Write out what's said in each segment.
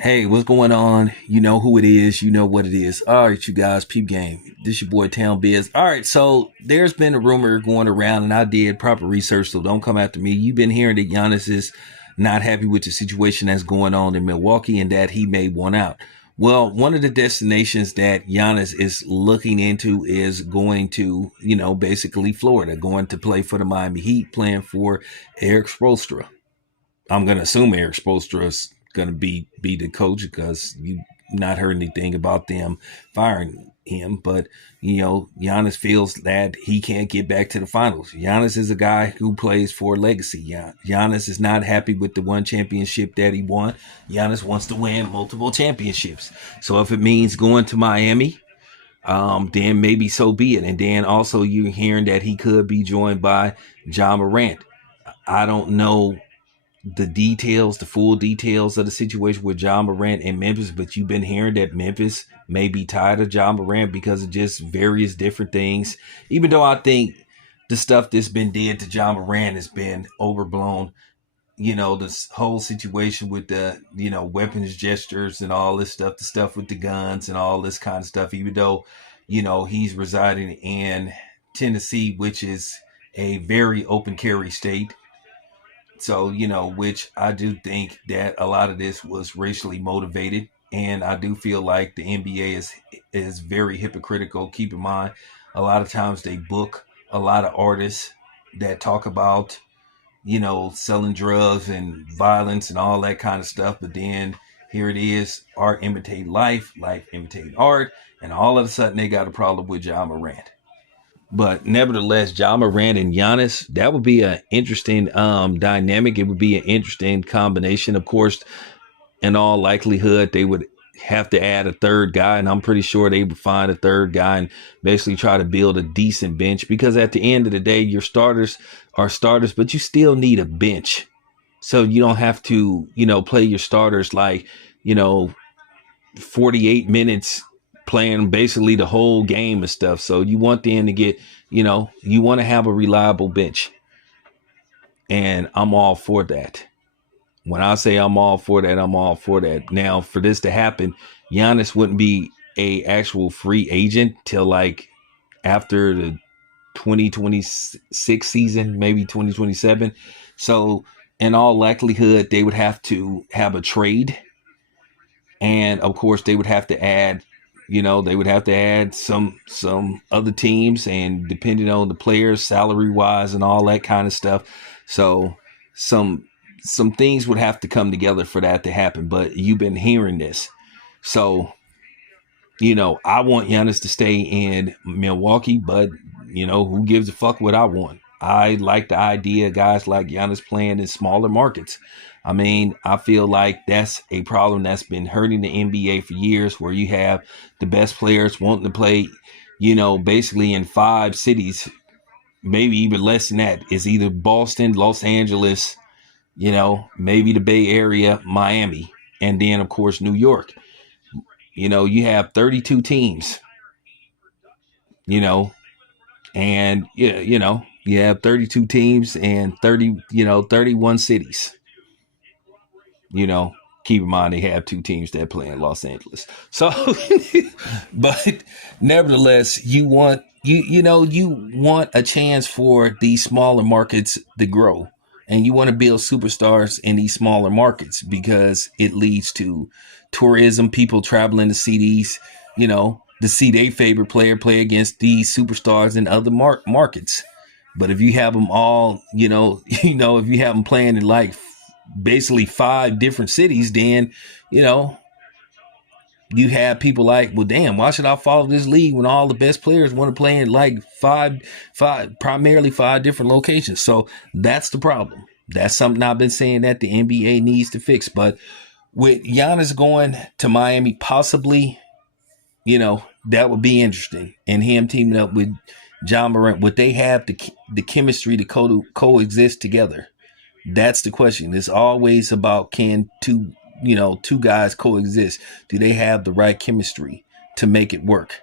Hey, what's going on? You know who it is. You know what it is. All right, you guys, peep game. This your boy Town Biz. All right, so there's been a rumor going around, and I did proper research, so don't come after me. You've been hearing that Giannis is not happy with the situation that's going on in Milwaukee and that he may want out. Well, one of the destinations that Giannis is looking into is going to, basically Florida, going to play for the Miami Heat, playing for Eric Spoelstra. I'm gonna assume Eric Spoelstra is gonna be the coach because you not heard anything about them firing him. But Giannis feels that he can't get back to the finals. Giannis is a guy who plays for legacy. Giannis is not happy with the one championship that he won. Giannis wants to win multiple championships. So if it means going to Miami, then maybe so be it. And then also you're hearing that he could be joined by John Morant. I don't know the details, the full details of the situation with John Morant and Memphis, but you've been hearing that Memphis may be tired of John Morant because of just various different things. Even though I think the stuff that's been did to John Morant has been overblown. This whole situation with the, weapons gestures and all this stuff, the stuff with the guns and all this kind of stuff, even though, he's residing in Tennessee, which is a very open carry state. So, which I do think that a lot of this was racially motivated. And I do feel like the NBA is very hypocritical. Keep in mind, a lot of times they book a lot of artists that talk about, selling drugs and violence and all that kind of stuff. But then here it is, art imitate life, life imitate art. And all of a sudden they got a problem with John Morant. But nevertheless, John Morant and Giannis, that would be an interesting dynamic. It would be an interesting combination. Of course, in all likelihood, they would have to add a third guy, and I'm pretty sure they would find a third guy and basically try to build a decent bench because at the end of the day, your starters are starters, but you still need a bench. So you don't have to, play your starters like, you know, 48 minutes playing basically the whole game and stuff. So you want them to get, you want to have a reliable bench. And I'm all for that. When I say I'm all for that, I'm all for that. Now, for this to happen, Giannis wouldn't be a actual free agent till like after the 2026 season, maybe 2027. So in all likelihood, they would have to have a trade, and of course they would have to add, they would have to add some other teams, and depending on the players salary wise and all that kind of stuff. So some some things would have to come together for that to happen, but you've been hearing this. So I want Giannis to stay in Milwaukee, but who gives a fuck what I want? I like the idea of guys like Giannis playing in smaller markets. I mean, I feel like that's a problem that's been hurting the NBA for years, where you have the best players wanting to play, basically in five cities, maybe even less than that. It's either Boston, Los Angeles, maybe the Bay Area, Miami, and then, of course, New York. You have 32 teams, you know, and you have 32 teams and 31 cities. you know Keep in mind they have two teams that play in Los Angeles. So but nevertheless, you want a chance for these smaller markets to grow, and you want to build superstars in these smaller markets because it leads to tourism, people traveling to see these, to see their favorite player play against these superstars in other markets. But if you have them all, if you have them playing in like basically five different cities, then you know you have people like, well, damn, why should I follow this league when all the best players want to play in like primarily five different locations? So that's the problem. That's something I've been saying that the NBA needs to fix. But with Giannis going to Miami, possibly, that would be interesting. And him teaming up with John Morant, would they have the chemistry to coexist together? That's the question. It's always about, can two guys coexist? Do they have the right chemistry to make it work?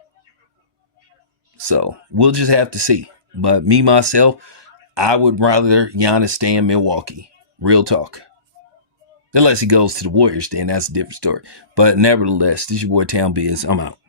So we'll just have to see. But me myself, I would rather Giannis stay in Milwaukee. Real talk. Unless he goes to the Warriors, then that's a different story. But nevertheless, this is your boy Town Biz. I'm out.